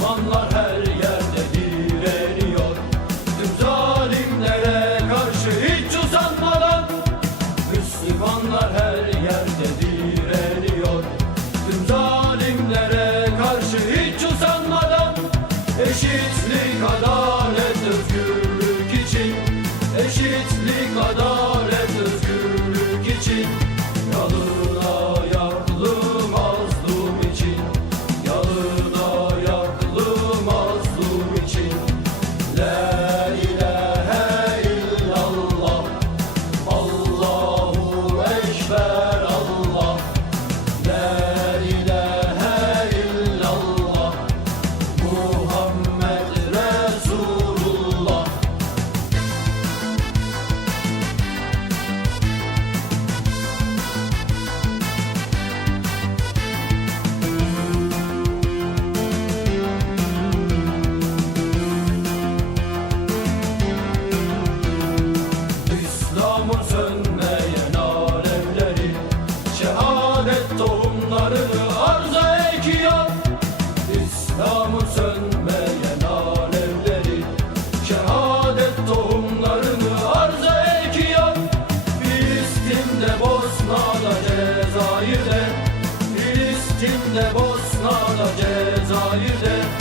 Müslümanlar her yerde direniyor. Tüm zalimlere karşı hiç uzanmadan Müslümanlar her yerde direniyor. Tüm zalimlere karşı hiç uzanmadan Eşitlik, adalet, özgürlük için Eşitlik Filistin'de, Bosna'da, Cezayir'de. Filistin'de, Bosna'da, Cezayir'de.